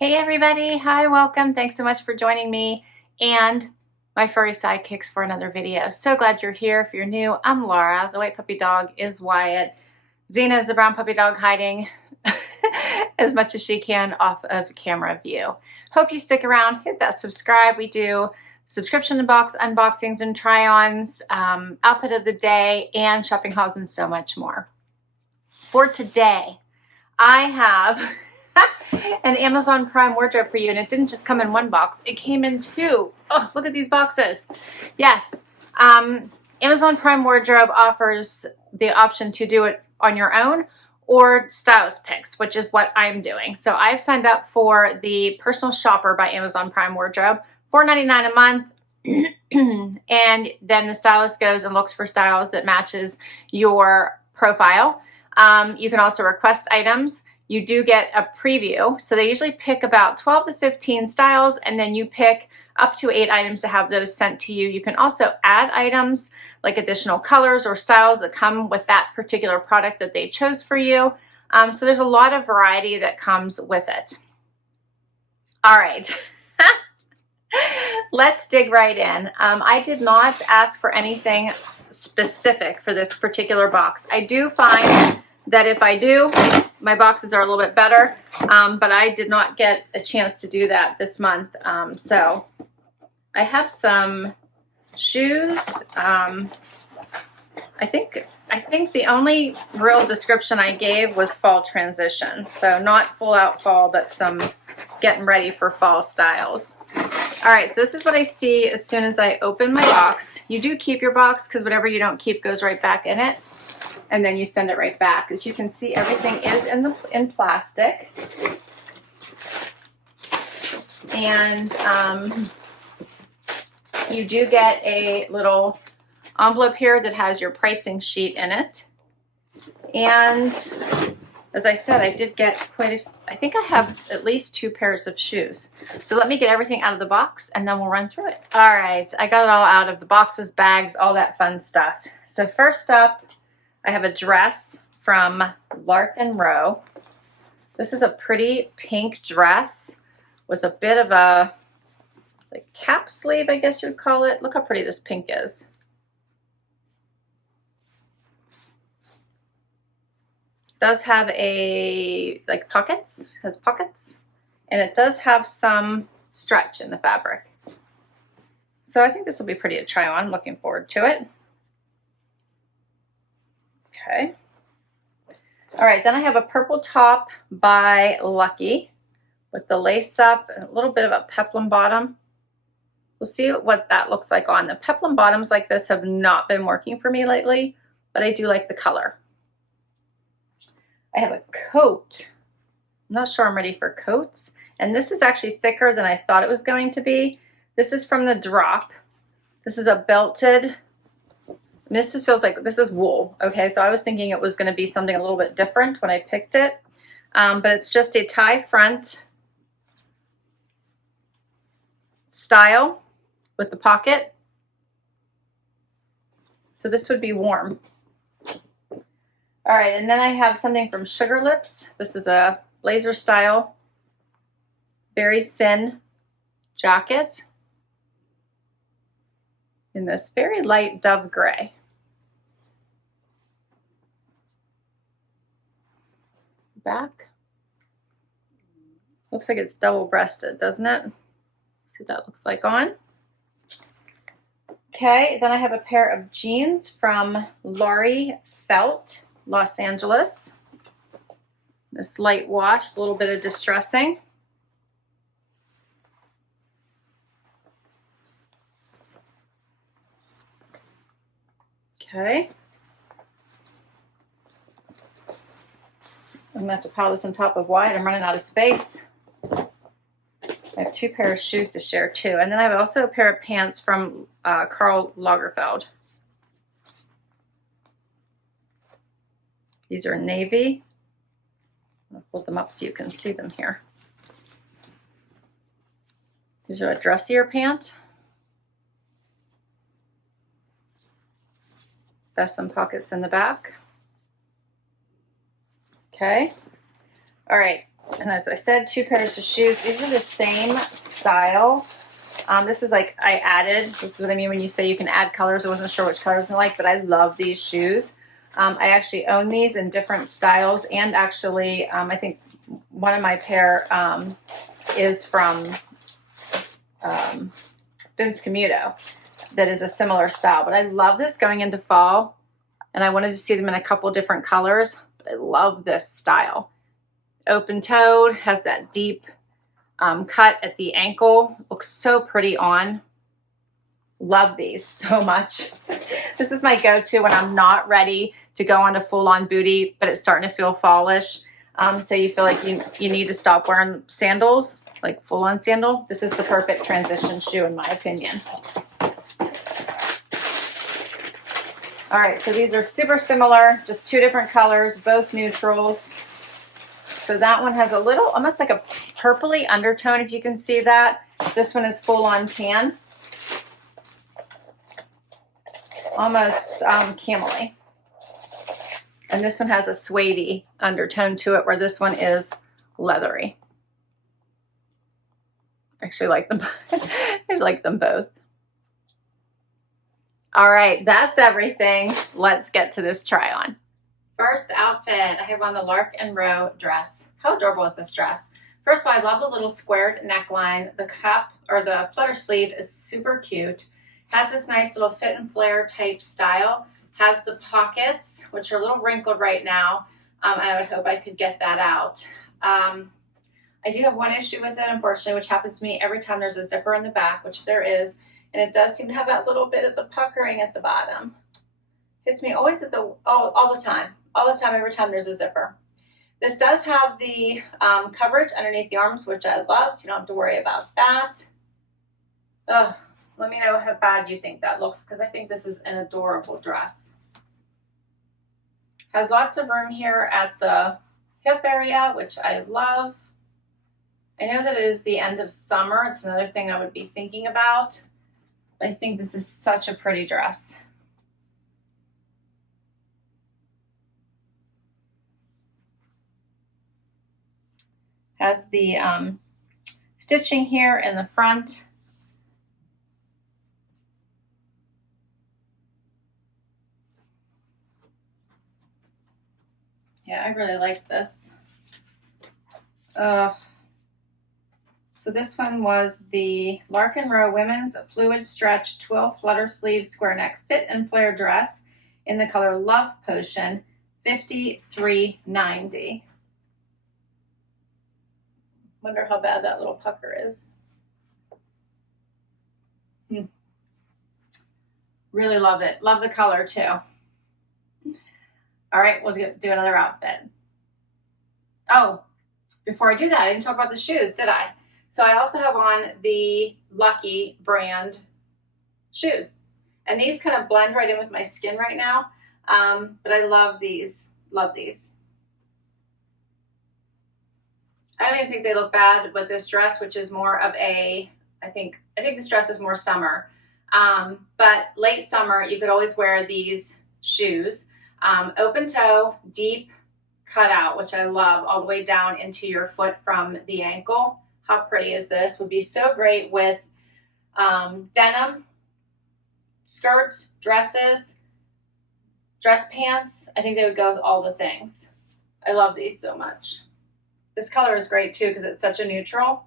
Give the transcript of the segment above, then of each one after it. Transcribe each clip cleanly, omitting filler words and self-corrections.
Hey everybody, hi, welcome. Thanks so much for joining me and my furry sidekicks for another video. So glad you're here. If you're new, I'm Laura. The white puppy dog is Wyatt. Xena is the brown puppy dog hiding as much as she can off of camera view. Hope you stick around, hit that subscribe. We do subscription box unboxings and try-ons, outfit of the day, and shopping hauls and so much more. For today, I have an Amazon Prime wardrobe for you, and it didn't just come in one box, it came in two. Oh, look at these boxes. Yes, Amazon Prime wardrobe offers the option to do it on your own or stylist picks, which is what I'm doing. So I've signed up for the personal shopper by Amazon Prime wardrobe, $4.99 a month. And then the stylist goes and looks for styles that matches your profile. You can also request items. You do get a preview. So they usually pick about 12 to 15 styles, and then you pick up to 8 items to have those sent to you. You can also add items like additional colors or styles that come with that particular product that they chose for you. So there's a lot of variety that comes with it. All right. Let's dig right in. I did not ask for anything specific for this particular box. I do find that if I do, my boxes are a little bit better, but I did not get a chance to do that this month. So I have some shoes. I think the only real description I gave was fall transition. So not full out fall, but some getting ready for fall styles. All right, so this is what I see as soon as I open my box. You do keep your box because whatever you don't keep goes right back in it. And then you send it right back. As you can see, everything is in plastic. And you do get a little envelope here that has your pricing sheet in it. And as I said, I did get I think I have at least 2 pairs of shoes. So let me get everything out of the box and then we'll run through it. All right, I got it all out of the boxes, bags, all that fun stuff. So first up, I have a dress from Lark and Row. This is a pretty pink dress with a bit of a like cap sleeve, I guess you'd call it. Look how pretty this pink is. Does have a like pockets, has pockets, and it does have some stretch in the fabric. So I think this will be pretty to try on. I'm looking forward to it. Okay. All right, then I have a purple top by Lucky with the lace up and a little bit of a peplum bottom. We'll see what that looks like on. The peplum bottoms like this have not been working for me lately, but I do like the color. I have a coat. I'm not sure I'm ready for coats. And this is actually thicker than I thought it was going to be. This is from the Drop. This is a belted. This feels like this is wool. Okay, so I was thinking it was going to be something a little bit different when I picked it. But it's just a tie front style with the pocket. So this would be warm. All right, and then I have something from Sugar Lips. This is a blazer style, very thin jacket in this very light dove gray. Back. Looks like it's double-breasted, doesn't it? See what that looks like on. Okay, then I have a pair of jeans from Laurie Felt, Los Angeles. This light wash, a little bit of distressing. Okay. I'm gonna have to pile this on top of Wyatt. I'm running out of space. I have 2 pairs of shoes to share too. And then I have also a pair of pants from Karl Lagerfeld. These are navy. I'll hold them up so you can see them here. These are a dressier pant. Has some pockets in the back. Okay. All right. And as I said, 2 pairs of shoes. These are the same style. This is like I added. This is what I mean when you say you can add colors. I wasn't sure which colors I like, but I love these shoes. I actually own these in different styles, and actually I think one of my pair is from Vince Camuto that is a similar style. But I love this going into fall, and I wanted to see them in a couple different colors. But I love this style. Open-toed, has that deep cut at the ankle. Looks so pretty on. Love these so much. This is my go-to when I'm not ready to go on to full-on booty, but it's starting to feel fallish. So you feel like you need to stop wearing sandals, like full-on sandal. This is the perfect transition shoe in my opinion. All right, so these are super similar, just 2 different colors, both neutrals. So that one has a little, almost like a purpley undertone, if you can see that. This one is full-on tan. Almost camel-y. And this one has a suede undertone to it, where this one is leathery. I actually like them. I like them both. All right, that's everything. Let's get to this try on. First outfit, I have on the Lark and Row dress. How adorable is this dress? First of all, I love the little squared neckline. The cup or the flutter sleeve is super cute. Has this nice little fit and flare type style. Has the pockets, which are a little wrinkled right now. I would hope I could get that out. I do have one issue with it, unfortunately, which happens to me every time there's a zipper in the back, which there is. And it does seem to have that little bit of the puckering at the bottom. Hits me always at the, all the time, every time there's a zipper. This does have the coverage underneath the arms, which I love, so you don't have to worry about that. Ugh, let me know how bad you think that looks, because I think this is an adorable dress. Has lots of room here at the hip area, which I love. I know that it is the end of summer. It's another thing I would be thinking about. I think this is such a pretty dress. Has the stitching here in the front. Yeah, I really like this. So this one was the Lark and Row Women's Fluid Stretch Twill Flutter Sleeve Square Neck Fit and Flare Dress in the color Love Potion, $53.90. Wonder how bad that little pucker is. Really love it. Love the color too. All right, we'll do another outfit. Oh, before I do that, I didn't talk about the shoes, did I? So I also have on the Lucky brand shoes. And these kind of blend right in with my skin right now. But I love these. Love these. I don't even think they look bad with this dress, which is more of a, I think this dress is more summer. But late summer, you could always wear these shoes. Open toe, deep cutout, which I love, all the way down into your foot from the ankle. How pretty is this? Would be so great with denim, skirts, dresses, dress pants. I think they would go with all the things. I love these so much. This color is great too because it's such a neutral.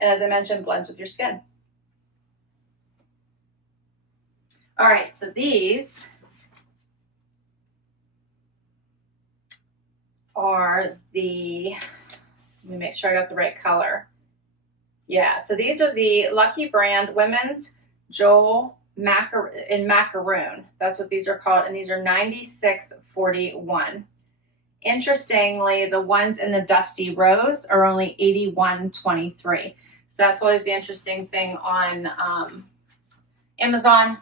And as I mentioned, blends with your skin. All right, so these are the, let me make sure I got the right color. Yeah, so these are the Lucky brand Women's Joel in Macaroon. That's what these are called, and these are $96.41. Interestingly, the ones in the Dusty Rose are only $81.23. So that's always the interesting thing on Amazon.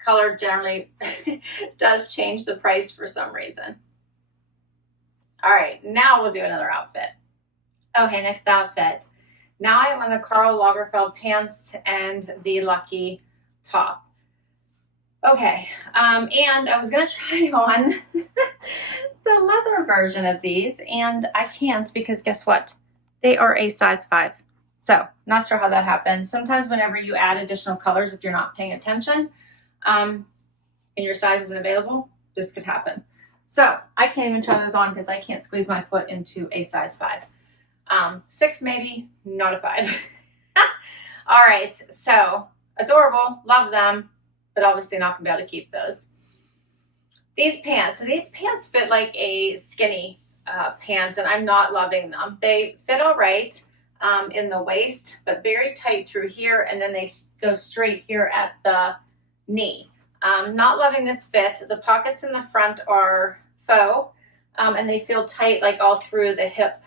Color generally does change the price for some reason. All right, now we'll do another outfit. Okay, next outfit. Now I am on the Karl Lagerfeld pants and the Lucky top. Okay, and I was gonna try on the leather version of these, and I can't because guess what? They are a size 5. So not sure how that happens. Sometimes whenever you add additional colors, if you're not paying attention, and your size isn't available, this could happen. So I can't even try those on because I can't squeeze my foot into a size 5. 6 maybe, not a 5. All right, so adorable, love them, but obviously not gonna be able to keep those. These pants, so these pants fit like a skinny pant, and I'm not loving them. They fit all right in the waist, but very tight through here, and then they go straight here at the knee. Not loving this fit. The pockets in the front are faux, and they feel tight like all through the hip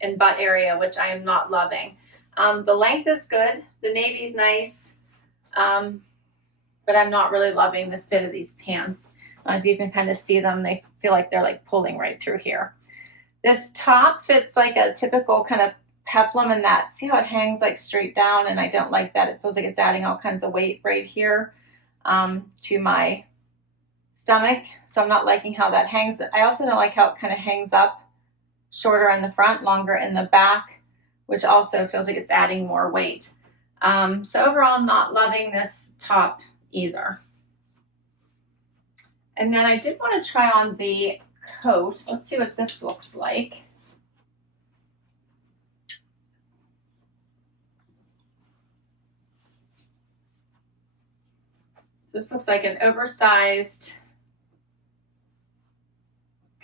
and butt area, which I am not loving. The length is good. The navy's nice, but I'm not really loving the fit of these pants. If you can kind of see them, they feel like they're like pulling right through here. This top fits like a typical kind of peplum in that. See how it hangs like straight down, and I don't like that. It feels like it's adding all kinds of weight right here to my stomach. So I'm not liking how that hangs. I also don't like how it kind of hangs up shorter in the front, longer in the back, which also feels like it's adding more weight. So overall, not loving this top either. And then I did want to try on the coat. Let's see what this looks like. So this looks like an oversized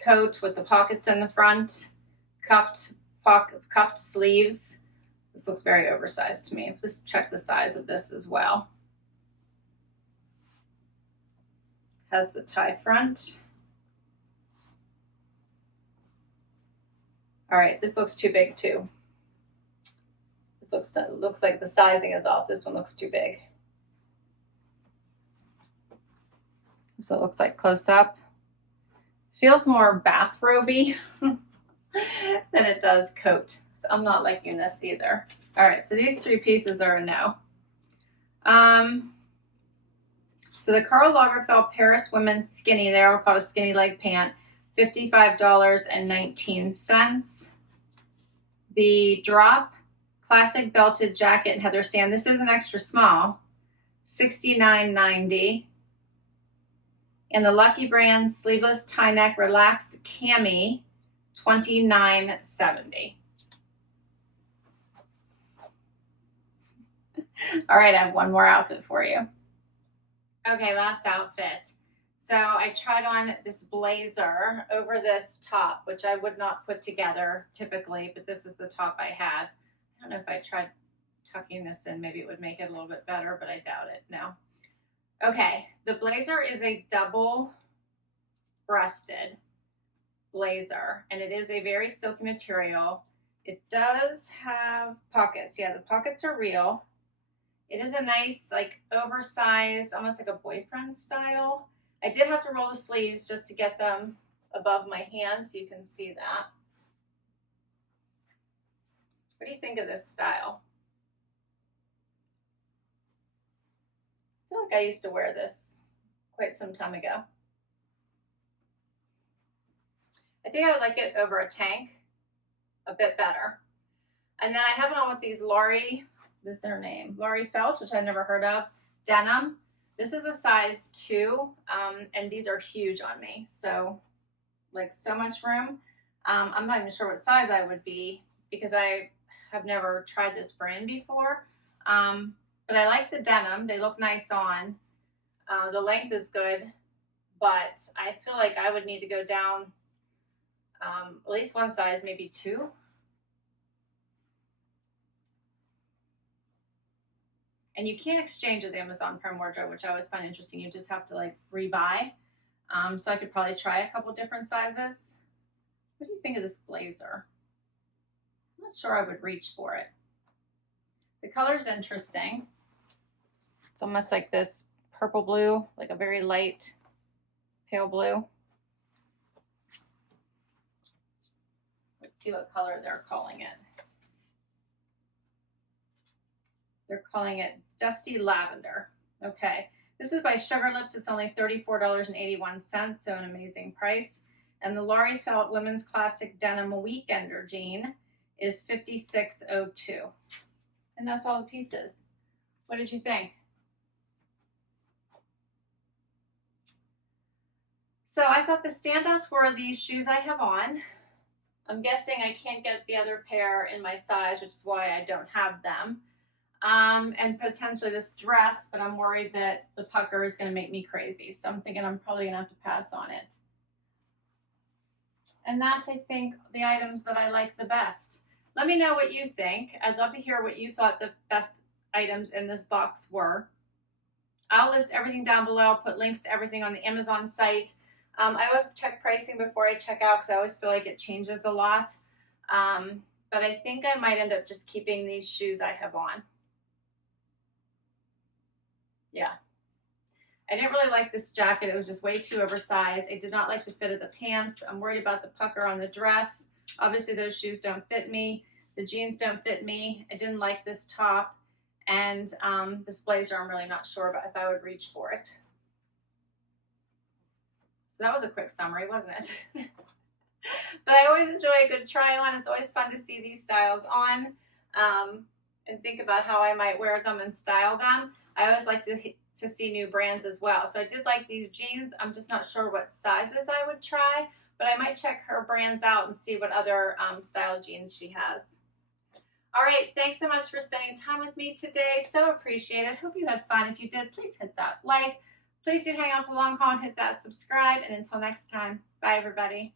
coat with the pockets in the front, cuffed sleeves. This looks very oversized to me. Let's check the size of this as well. Has the tie front. All right, this looks too big too. This looks like the sizing is off. This one looks too big. So it looks like close up. Feels more bathrobe-y than it does coat. So I'm not liking this either. All right, so these 3 pieces are a no. So the Karl Lagerfeld Paris Women's Skinny, they're called a skinny leg pant, $55.19. The Drop Classic Belted Jacket and Heather Sand, this is an extra small, $69.90. And the Lucky Brand Sleeveless Tie Neck Relaxed Cami, $29.70. All right, I have one more outfit for you. Okay, last outfit. So I tried on this blazer over this top, which I would not put together typically, but this is the top I had. I don't know if I tried tucking this in, maybe it would make it a little bit better, but I doubt it. No. Okay, the blazer is a double-breasted blazer, and it is a very silky material. It does have pockets. Yeah, the pockets are real. It is a nice, like, oversized, almost like a boyfriend style. I did have to roll the sleeves just to get them above my hand so you can see that. What do you think of this style? I feel like I used to wear this quite some time ago. I think I would like it over a tank a bit better. And then I have it on with these Laurie, this is their name, Laurie Felch, which I've never heard of, denim. This is a size 2, and these are huge on me. So, like, so much room. I'm not even sure what size I would be because I have never tried this brand before. But I like the denim. They look nice on. The length is good, but I feel like I would need to go down at least one size, maybe 2. And you can't exchange with Amazon Prime Wardrobe, which I always find interesting. You just have to like rebuy. So I could probably try a couple different sizes. What do you think of this blazer? I'm not sure I would reach for it. The color's interesting. It's almost like this purple blue, like a very light pale blue. Let's see what color they're calling it. They're calling it Dusty Lavender. Okay. This is by Sugar Lips. It's only $34.81, so an amazing price. And the Laurie Felt Women's Classic Denim Weekender jean is $56.02. And that's all the pieces. What did you think? So I thought the standouts were these shoes I have on. I'm guessing I can't get the other pair in my size, which is why I don't have them. And potentially this dress, but I'm worried that the pucker is going to make me crazy. So I'm thinking I'm probably going to have to pass on it. And that's, I think, the items that I like the best. Let me know what you think. I'd love to hear what you thought the best items in this box were. I'll list everything down below. I'll put links to everything on the Amazon site. I always check pricing before I check out because I always feel like it changes a lot. But I think I might end up just keeping these shoes I have on. Yeah. I didn't really like this jacket. It was just way too oversized. I did not like the fit of the pants. I'm worried about the pucker on the dress. Obviously, those shoes don't fit me. The jeans don't fit me. I didn't like this top. And this blazer, I'm really not sure about if I would reach for it. So that was a quick summary, wasn't it? But I always enjoy a good try on. It's always fun to see these styles on and think about how I might wear them and style them. I always like to see new brands as well. So I did like these jeans. I'm just not sure what sizes I would try, but I might check her brands out and see what other style jeans she has. All right, thanks so much for spending time with me today. So appreciate it. Hope you had fun. If you did, please hit that like. Please do hang out for the long haul and hit that subscribe. And until next time, bye everybody.